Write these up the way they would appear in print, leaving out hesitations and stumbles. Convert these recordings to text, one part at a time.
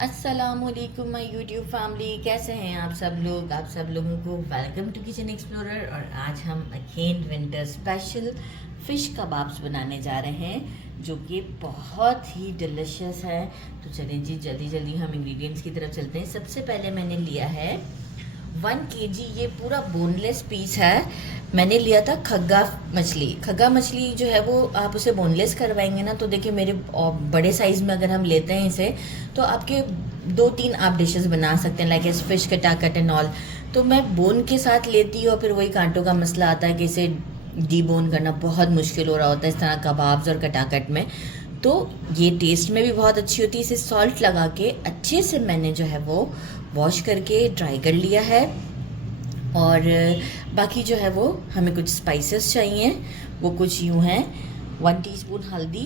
अस्सलामुअलैकुम my YouTube family, कैसे हैं आप सब लोगों को वेलकम टू किचन एक्सप्लोरर। और आज हम again winter special fish kebabs बनाने जा रहे हैं जो कि बहुत ही डिलीशियस है। तो चलें जी, जल्दी जल्दी हम इंग्रेडिएंट्स की तरफ चलते हैं। सबसे पहले मैंने लिया है 1 kg, ये पूरा बोनलेस पीस है। मैंने लिया था खग्गा मछली जो है वो आप उसे बोनलेस करवाएंगे ना, तो देखिए मेरे बड़े साइज़ में अगर हम लेते हैं इसे, तो आपके 2-3 आप डिशेस बना सकते हैं, like as fish katakat and all. तो मैं बोन के साथ लेती हूँ, फिर वही कांटों का मसला आता है कि इसे डी बोन करना बहुत मुश्किल हो रहा होता है इस तरह कबाब्स और कटाकट में। तो ये टेस्ट में भी बहुत अच्छी होती है। इसे सॉल्ट लगा के अच्छे से मैंने जो है वो वॉश करके ड्राई कर लिया है। और बाकी जो है वो हमें कुछ स्पाइसेस चाहिए, वो कुछ यूँ हैं। 1 टीस्पून हल्दी,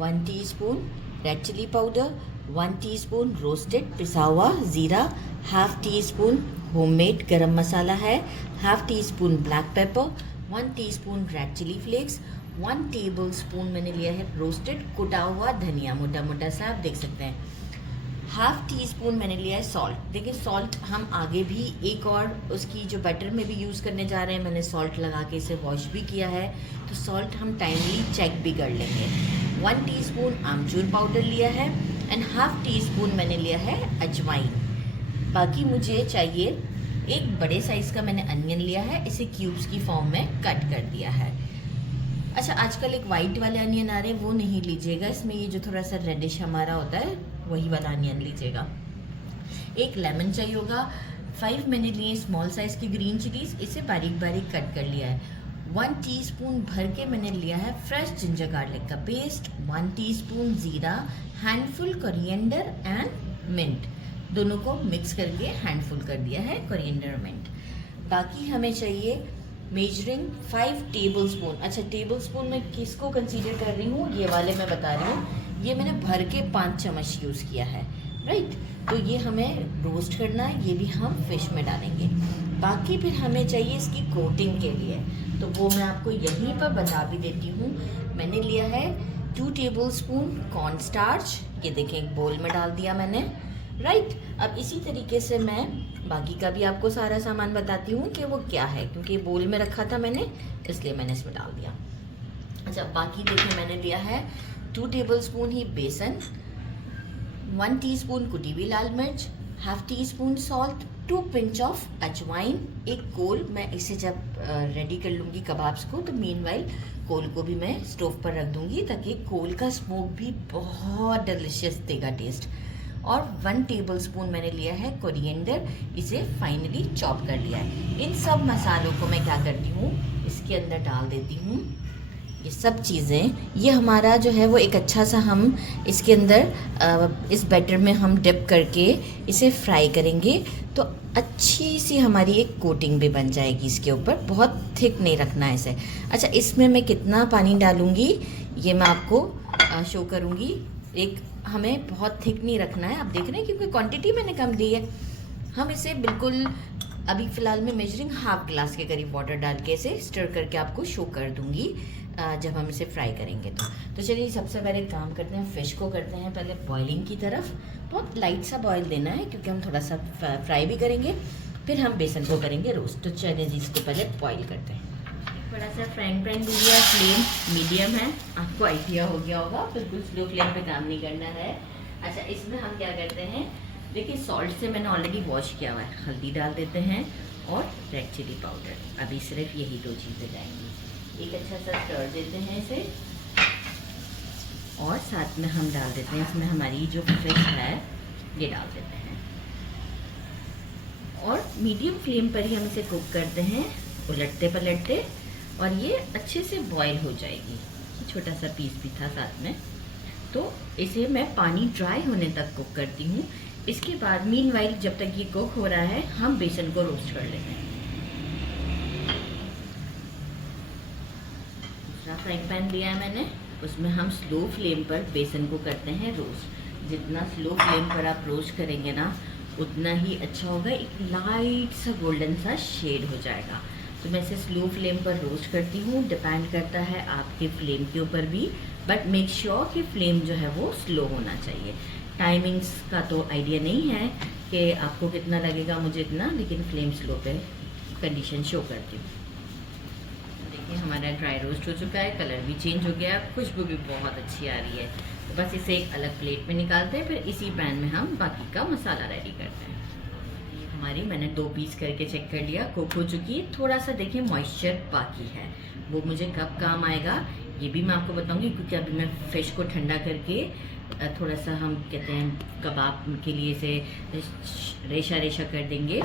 1 teaspoon red chilli powder, 1 teaspoon roasted पिसा हुआ ज़ीरा, half tea spoon homemade garam masala है, half teaspoon black pepper, 1 teaspoon red chilli flakes, 1 tablespoon मैंने लिया है रोस्टेड कुटा हुआ धनिया, मोटा मोटा सा आप देख सकते हैं। हाफ टी स्पून मैंने लिया है सॉल्ट। देखिए सॉल्ट हम आगे भी एक और उसकी जो बैटर में भी यूज़ करने जा रहे हैं, मैंने सॉल्ट लगा के इसे वॉश भी किया है, तो सॉल्ट हम टाइमली चेक भी कर लेंगे। 1 टीस्पून आमचूर पाउडर लिया है एंड हाफ टी स्पून मैंने लिया है अजवाइन। बाकी मुझे चाहिए एक बड़े साइज़ का मैंने अनियन लिया है, इसे क्यूब्स की फॉर्म में कट कर दिया है। अच्छा, आजकल एक वाइट वाले अनियन आ रहे हैं, वो नहीं लीजिएगा, इसमें ये जो थोड़ा सा रेडिश हमारा होता है वही वाला अनियन लीजिएगा। एक लेमन चाहिए होगा। 5 मैंने लिए स्मॉल साइज़ की ग्रीन चिलीज, इसे बारीक बारीक कट कर लिया है। 1 टीस्पून भर के मैंने लिया है फ्रेश जिंजर गार्लिक का पेस्ट, 1 टीस्पून ज़ीरा, हैंडफुल कोरिएंडर एंड मिंट, दोनों को मिक्स करके हैंडफुल कर दिया है कोरिएंडर और मिंट। बाकी हमें चाहिए मेजरिंग 5 टेबल स्पून। अच्छा, टेबल स्पून मैं किसको कंसीडर कर रही हूँ, ये वाले मैं बता रही हूँ। ये मैंने भर के 5 चम्मच यूज़ किया है, राइट। तो ये हमें रोस्ट करना है, ये भी हम फिश में डालेंगे। बाकी फिर हमें चाहिए इसकी कोटिंग के लिए, तो वो मैं आपको यहीं पर बता भी देती हूँ। मैंने लिया है 2 टेबल स्पून कॉर्न स्टार्च, ये देखें एक बोल में डाल दिया मैंने, राइट। अब इसी तरीके से मैं बाकी का भी आपको सारा सामान बताती हूँ कि वो क्या है, क्योंकि बोल में रखा था मैंने, इसलिए मैंने इसमें डाल दिया। अच्छा, बाकी देखिए मैंने लिया है 2 टेबल स्पून ही बेसन, 1 टीस्पून कुटी हुई लाल मिर्च, half tea spoon salt, 2 pinch of अजवाइन, एक कोल। मैं इसे जब रेडी कर लूँगी कबाब्स को, तो मीनवाइल कोल को भी मैं स्टोव पर रख दूँगी, ताकि कोल का स्मोक भी बहुत डिलिशियस देगा टेस्ट। और 1 टेबल स्पून मैंने लिया है कोरिएंडर, इसे फाइनली चॉप कर लिया है। इन सब मसालों को मैं क्या करती हूँ, इसके अंदर डाल देती हूँ। ये सब चीज़ें, ये हमारा जो है वो एक अच्छा सा हम इसके अंदर इस बैटर में हम डिप करके इसे फ्राई करेंगे, तो अच्छी सी हमारी एक कोटिंग भी बन जाएगी इसके ऊपर। बहुत थिक नहीं रखना है इसे। अच्छा, इसमें मैं कितना पानी डालूँगी ये मैं आपको शो करूँगी। एक हमें बहुत थिक नहीं रखना है, आप देख रहे हैं, क्योंकि क्वांटिटी मैंने कम ली है। हम इसे बिल्कुल अभी फ़िलहाल में मेजरिंग हाफ ग्लास के करीब वाटर डाल के इसे स्टर करके आपको शो कर दूंगी जब हम इसे फ्राई करेंगे। तो चलिए सबसे पहले काम करते हैं, फ़िश को करते हैं पहले बॉइलिंग की तरफ। बहुत लाइट सा बॉयल देना है, क्योंकि हम थोड़ा सा फ्राई भी करेंगे, फिर हम बेसन को करेंगे रोस्ट। तो चलिए जी, इसको पहले बॉयल करते हैं। थोड़ा सा फ्राइंग पैन लिया, फ्लेम मीडियम है, आपको आइडिया हो गया होगा, बिल्कुल स्लो फ्लेम पे काम नहीं करना है। अच्छा, इसमें हम क्या करते हैं, देखिए सॉल्ट से मैंने ऑलरेडी वॉश किया हुआ है, हल्दी डाल देते हैं और रेड चिली पाउडर। अभी सिर्फ यही 2 चीज़ें जाएंगी। एक अच्छा सा स्टर देते हैं इसे, और साथ में हम डाल देते हैं इसमें हमारी जो फिश है ये डाल देते हैं, और मीडियम फ्लेम पर ही हम इसे कुक करते हैं, उलटते पलटते, और ये अच्छे से बॉईल हो जाएगी। छोटा सा पीस भी था साथ में, तो इसे मैं पानी ड्राई होने तक कुक करती हूँ। इसके बाद मीनवाइल जब तक ये कुक हो रहा है, हम बेसन को रोस्ट कर लेते हैं। दूसरा फ्राइंग पैन लिया है मैंने, उसमें हम स्लो फ्लेम पर बेसन को करते हैं रोस्ट। जितना स्लो फ्लेम पर आप रोस्ट करेंगे ना, उतना ही अच्छा होगा, एक लाइट सा गोल्डन सा शेड हो जाएगा। तो मैं इसे स्लो फ्लेम पर रोस्ट करती हूँ, डिपेंड करता है आपके फ्लेम के ऊपर भी, बट मेक श्योर कि फ्लेम जो है वो स्लो होना चाहिए। टाइमिंग्स का तो आइडिया नहीं है कि आपको कितना लगेगा, मुझे इतना, लेकिन फ्लेम स्लो पे कंडीशन शो करती हूँ। देखिए हमारा ड्राई रोस्ट हो चुका है, कलर भी चेंज हो गया, खुशबू भी बहुत अच्छी आ रही है। तो बस इसे एक अलग प्लेट में निकालते हैं, फिर इसी पैन में हम बाकी का मसाला रेडी करते हैं। हमारी मैंने 2 पीस करके चेक कर लिया, कुक हो चुकी है। थोड़ा सा देखिए मॉइस्चर बाकी है, वो मुझे कब काम आएगा ये भी मैं आपको बताऊंगी, क्योंकि अभी मैं फ़िश को ठंडा करके थोड़ा सा हम कहते हैं कबाब के लिए इसे रेशा रेशा कर देंगे,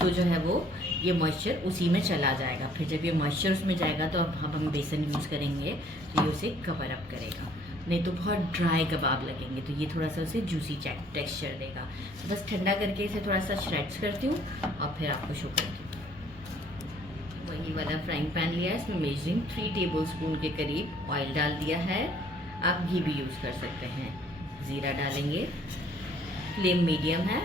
तो जो है वो ये मॉइस्चर उसी में चला जाएगा। फिर जब ये मॉइस्चर उसमें जाएगा तो अब हम बेसन यूज़ करेंगे तो ये उसे कवर अप करेगा, नहीं तो बहुत ड्राई कबाब लगेंगे। तो ये थोड़ा सा उसे जूसी टेक्सचर देगा। तो बस ठंडा करके इसे थोड़ा सा श्रेड्स करती हूँ और फिर आपको शो करती हूँ। वही वाला फ्राइंग पैन लिया है, इसमें मेजरिंग 3 टेबलस्पून के करीब ऑयल डाल दिया है। आप घी भी यूज़ कर सकते हैं। ज़ीरा डालेंगे, फ्लेम मीडियम है।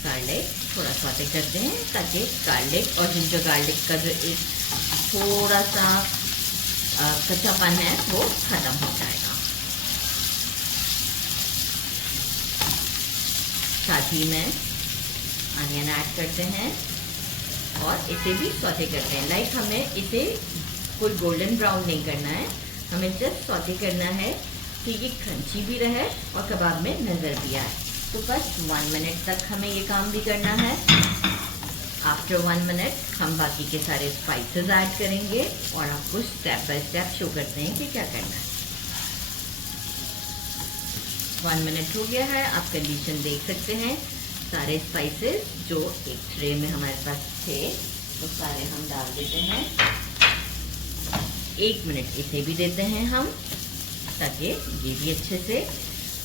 गार्लिक थोड़ा सौटे करते हैं ताकि गार्लिक और जिंजर गार्लिक का जो एक थोड़ा सा कच्चापन है वो ख़त्म हो जाएगा। साथ ही में अनियन ऐड करते हैं और इसे भी सौटे करते हैं। लाइक हमें इसे कोई गोल्डन ब्राउन नहीं करना है, हमें जस्ट सौटे करना है कि ये क्रंची भी रहे और कबाब में नज़र भी आए। तो बस 1 मिनट तक हमें ये काम भी करना है। आफ्टर 1 मिनट हम बाकी के सारे स्पाइसेस ऐड करेंगे और आपको स्टेप बाय स्टेप शो करते हैं कि क्या करना है। 1 मिनट हो गया है, आप कंडीशन देख सकते हैं। सारे स्पाइसेस जो एक ट्रे में हमारे पास थे तो सारे हम डाल देते हैं। 1 मिनट इसे भी देते हैं हम, ताकि ये भी अच्छे से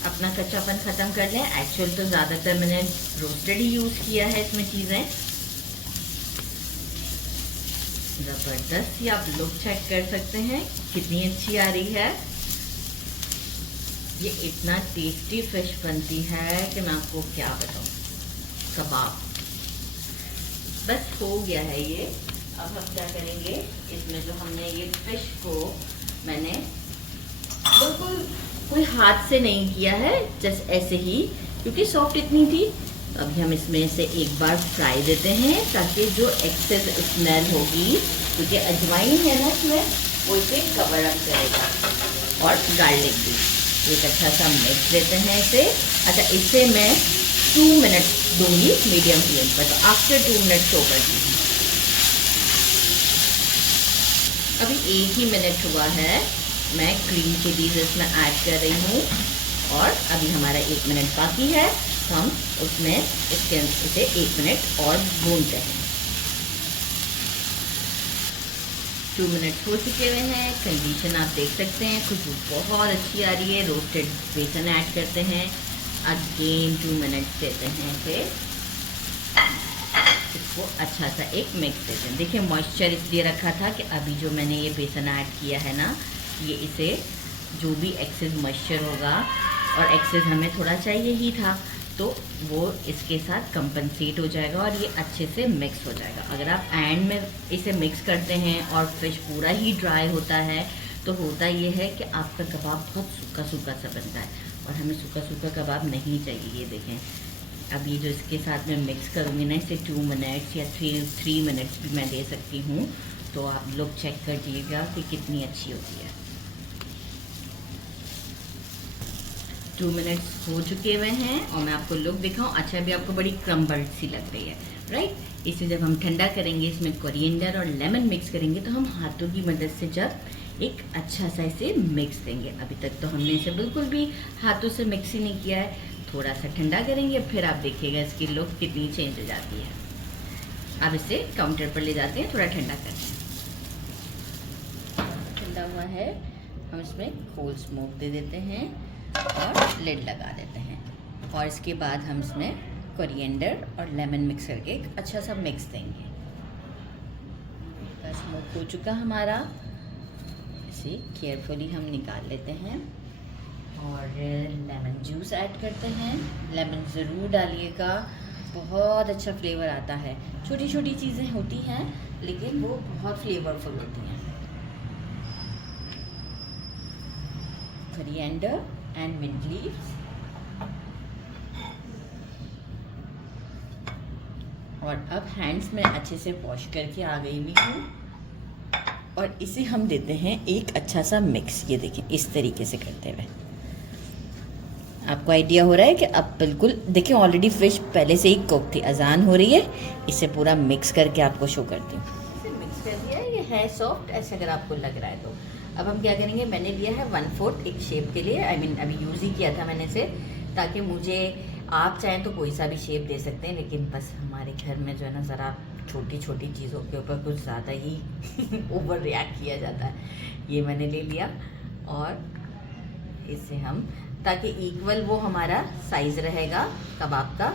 अपना कच्चापन ख़त्म कर लें। एक्चुअल तो ज़्यादातर मैंने रोस्टेड ही यूज़ किया है इसमें चीज़ें। ज़बरदस्त, ये आप लुक चेक कर सकते हैं कितनी अच्छी आ रही है। ये इतना टेस्टी फिश बनती है कि मैं आपको क्या बताऊँ। कबाब बस हो गया है ये। अब हम क्या करेंगे, इसमें जो हमने ये फिश को मैंने बिल्कुल कोई हाथ से नहीं किया है, जस्ट ऐसे ही, क्योंकि सॉफ्ट इतनी थी। अभी हम इसमें से एक बार फ्राई देते हैं ताकि जो एक्सेस स्मेल होगी, क्योंकि अजवाइन है ना इसमें, वो इसे कवर अप करेगा और गार्लिक भी। एक अच्छा सा मिक्स देते हैं इसे। अच्छा, इसे मैं 2 मिनट दूंगी मीडियम फ्लेम पर। तो आफ्टर 2 मिनट शो करती हूँ। अभी 1 ही मिनट हुआ है, मैं ग्रीन चिलीज इसमें ऐड कर रही हूँ और अभी हमारा 1 मिनट बाकी है। हम उसमें इसे 1 मिनट और भूनते हैं। 2 मिनट हो चुके हुए हैं, कंडीशन आप देख सकते हैं, खुशबू बहुत अच्छी आ रही है। रोस्टेड बेसन ऐड करते हैं, अगेन 2 मिनट देते हैं, फिर इसको अच्छा सा एक मिक्स देते हैं। देखिए मॉइस्चर इसलिए रखा था कि अभी जो मैंने ये बेसन ऐड किया है ना, ये इसे जो भी एक्सेस मॉइस्चर होगा, और एक्सेस हमें थोड़ा चाहिए ही था, तो वो इसके साथ कंपनसेट हो जाएगा और ये अच्छे से मिक्स हो जाएगा। अगर आप एंड में इसे मिक्स करते हैं और फिश पूरा ही ड्राई होता है तो होता ये है कि आपका कबाब बहुत सूखा सूखा सा बनता है, और हमें सूखा सूखा कबाब नहीं चाहिए। ये देखें, अब ये जो इसके साथ मैं मिक्स करूँगी ना, इसे 2 मिनट्स या 3 मिनट्स भी मैं दे सकती हूँ। तो आप लोग चेक करिएगा कि कितनी अच्छी होती है। 2 मिनट्स हो चुके हुए हैं और मैं आपको लुक दिखाऊं। अच्छा, अभी आपको बड़ी क्रम्बल्ड सी लग रही है, राइट। इसे जब हम ठंडा करेंगे, इसमें कोरिएंडर और लेमन मिक्स करेंगे, तो हम हाथों की मदद से जब एक अच्छा सा इसे मिक्स देंगे। अभी तक तो हमने इसे बिल्कुल भी हाथों से मिक्स ही नहीं किया है। थोड़ा सा ठंडा करेंगे, फिर आप देखिएगा इसकी लुक कितनी चेंज हो जाती है। अब इसे काउंटर पर ले जाते हैं, थोड़ा ठंडा करते हैं। ठंडा हुआ है, हम इसमें कोल्ड स्मोक दे देते हैं और लिड लगा देते हैं, और इसके बाद हम इसमें कोरिएंडर और लेमन मिक्स करके एक अच्छा सा मिक्स देंगे। स्मोक हो चुका हमारा, इसे केयरफुली हम निकाल लेते हैं और लेमन जूस ऐड करते हैं। लेमन ज़रूर डालिएगा, बहुत अच्छा फ्लेवर आता है। छोटी छोटी चीज़ें होती हैं लेकिन वो बहुत फ्लेवरफुल होती हैं। कोरिएंडर एंड मिंट लीव्स और अब हैंड्स में अच्छे से वॉश करके आ गई भी हूँ और इसे हम देते हैं एक अच्छा सा मिक्स। ये देखें इस तरीके से करते हुए आपको आइडिया हो रहा है कि अब बिल्कुल देखिए ऑलरेडी फ़िश पहले से ही कुक थी, अजान हो रही है। इसे पूरा मिक्स करके आपको शो करती हूँ। इसे मिक्स कर दिया, ये है सॉफ्ट ऐसे अगर आपको लग रहा है तो। अब हम क्या करेंगे, मैंने लिया है 1/4 एक शेप के लिए, आई मीन अभी यूज़ ही किया था मैंने इसे, ताकि मुझे आप चाहें तो कोई सा भी शेप दे सकते हैं, लेकिन बस हमारे घर में जो है ना ज़रा छोटी छोटी चीज़ों के ऊपर कुछ ज़्यादा ही ओवर रिएक्ट किया जाता है। ये मैंने ले लिया और इसे हम, ताकि इक्वल वो हमारा साइज़ रहेगा कबाब का,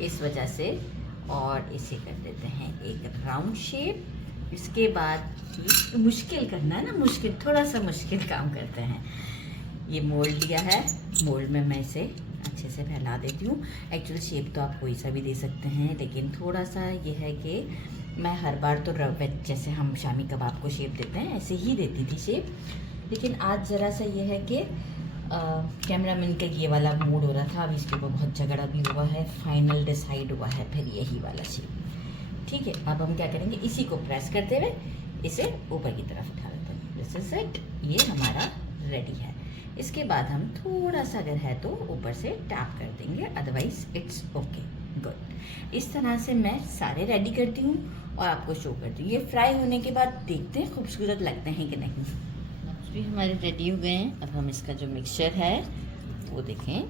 इस वजह से। और इसे कर देते हैं एक राउंड शेप। इसके बाद मुश्किल करना है ना, मुश्किल, थोड़ा सा मुश्किल काम करते हैं। ये मोल्ड लिया है, मोल्ड में मैं इसे अच्छे से फैला देती हूँ। एक्चुअल शेप तो आप कोई सा भी दे सकते हैं, लेकिन थोड़ा सा ये है कि मैं हर बार तो रवे जैसे हम शामी कबाब को शेप देते हैं ऐसे ही देती थी शेप, लेकिन आज ज़रा सा ये है कि कैमरामैन का ये वाला मूड हो रहा था। अब इसके ऊपर बहुत झगड़ा भी हुआ है, फाइनल डिसाइड हुआ है फिर यही वाला शेप। ठीक है, अब हम क्या करेंगे, इसी को प्रेस करते हुए इसे ऊपर की तरफ उठा देते हैं। दिस इज इट, ये हमारा रेडी है। इसके बाद हम थोड़ा सा अगर है तो ऊपर से टैप कर देंगे, अदरवाइज इट्स ओके, गुड। इस तरह से मैं सारे रेडी करती हूँ और आपको शो करती हूँ। ये फ्राई होने के बाद देखते हैं खूबसूरत लगते हैं कि नहीं। भी हमारे रेडी हो गए हैं। अब हम इसका जो मिक्सचर है वो देखें,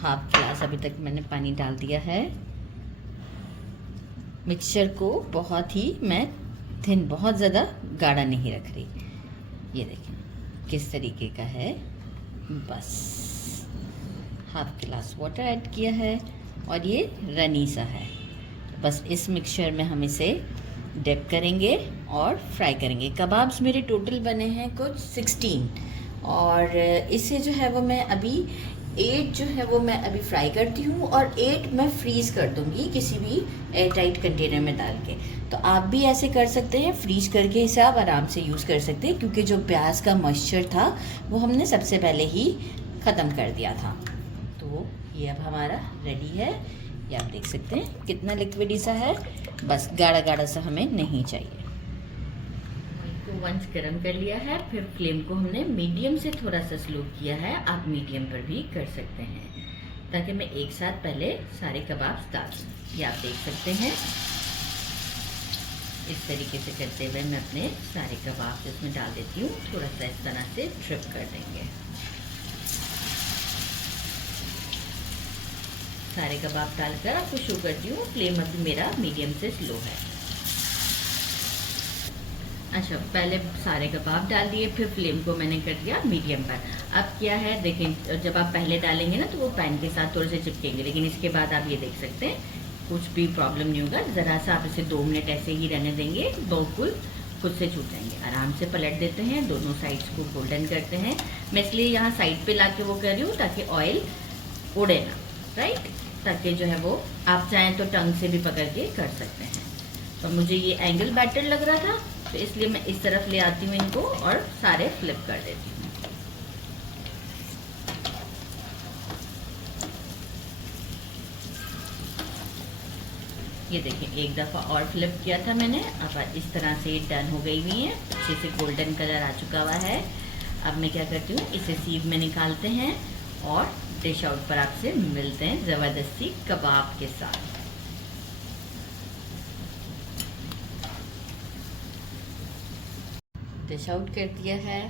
हाफ गिलास अभी तक मैंने पानी डाल दिया है। मिक्सचर को बहुत ही मैं थिन, बहुत ज़्यादा गाढ़ा नहीं रख रही। ये देखें किस तरीके का है, बस हाफ गिलास वाटर ऐड किया है और ये रनी सा है। बस इस मिक्सचर में हम इसे डिप करेंगे और फ्राई करेंगे। कबाब्स मेरे टोटल बने हैं कुछ 16 और इसे जो है वो मैं अभी 8 जो है वो मैं अभी फ्राई करती हूँ और 8 मैं फ्रीज़ कर दूँगी किसी भी एयर टाइट कंटेनर में डाल के। तो आप भी ऐसे कर सकते हैं, फ्रीज करके इसे आप आराम से यूज़ कर सकते हैं, क्योंकि जो प्याज का मॉइस्चर था वो हमने सबसे पहले ही ख़त्म कर दिया था। तो ये अब हमारा रेडी है। ये आप देख सकते हैं कितना लिक्विडी सा है, बस गाढ़ा गाढ़ा सा हमें नहीं चाहिए। को वंस गर्म कर लिया है, फिर फ्लेम को हमने मीडियम से थोड़ा सा स्लो किया है। आप मीडियम पर भी कर सकते हैं, ताकि मैं एक साथ पहले सारे कबाब डाल दूँ। ये आप देख सकते हैं इस तरीके से करते हुए मैं अपने सारे कबाब इसमें डाल देती हूँ। थोड़ा सा इस तरह से ट्रिप कर देंगे। सारे कबाब डालकर आपको शो करती हूँ। फ्लेम अभी मेरा मीडियम से स्लो है। अच्छा, पहले सारे कबाब डाल दिए, फिर फ्लेम को मैंने कर दिया मीडियम पर। अब क्या है देखें, जब आप पहले डालेंगे ना तो वो पैन के साथ थोड़े से चिपकेंगे, लेकिन इसके बाद आप ये देख सकते हैं कुछ भी प्रॉब्लम नहीं होगा। ज़रा सा आप इसे 2 मिनट ऐसे ही रहने देंगे, बिल्कुल खुद से छूट जाएंगे। आराम से पलट देते हैं, दोनों साइड्स को गोल्डन करते हैं। मैं इसलिए यहाँ साइड पे लाके वो कर रही हूँ ताकि ऑयल उड़े ना, राइट, ताकि जो है वो आप चाहें तो टंग से भी पकड़ के कर सकते हैं। तो मुझे ये एंगल बेटर लग रहा था, तो इसलिए मैं इस तरफ ले आती हूँ इनको और सारे फ्लिप कर देती हूँ। ये देखिए एक दफ़ा और फ्लिप किया था मैंने। अब इस तरह से डन हो गई हुई है, अच्छे से गोल्डन कलर आ चुका हुआ है। अब मैं क्या करती हूँ, इसे सीव में निकालते हैं और डिश आउट पर आपसे मिलते हैं ज़बरदस्ती कबाब के साथ। डिश आउट कर दिया है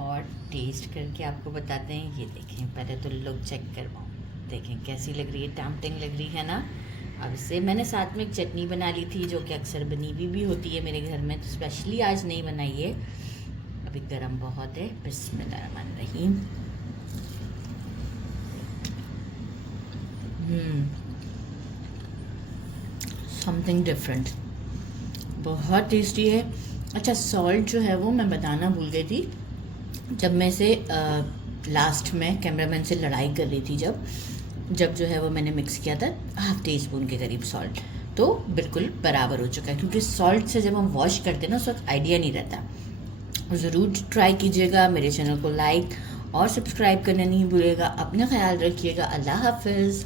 और टेस्ट करके आपको बताते हैं। ये देखें, पहले तो लुक चेक करवाऊँ, देखें कैसी लग रही है, टेम्पटिंग लग रही है ना। अब इससे मैंने साथ में एक चटनी बना ली थी जो कि अक्सर बनी हुई भी होती है मेरे घर में, तो स्पेशली आज नहीं बनाई है। अभी गरम बहुत है, बिस्मिल्लाहिर्रहमानिर्रहीम। समथिंग डिफरेंट, बहुत टेस्टी है। अच्छा, सॉल्ट जो है वो मैं बताना भूल गई थी। जब मैं इसे लास्ट में कैमरामैन से लड़ाई कर रही थी, जब जो है वो मैंने मिक्स किया था 1/2 टीस्पून के करीब सॉल्ट, तो बिल्कुल बराबर हो चुका है। क्योंकि सॉल्ट से जब हम वॉश करते हैं ना उस वक्त आइडिया नहीं रहता। ज़रूर ट्राई कीजिएगा। मेरे चैनल को लाइक और सब्सक्राइब करना नहीं भूलिएगा। अपना ख्याल रखिएगा। अल्लाह हाफिज़।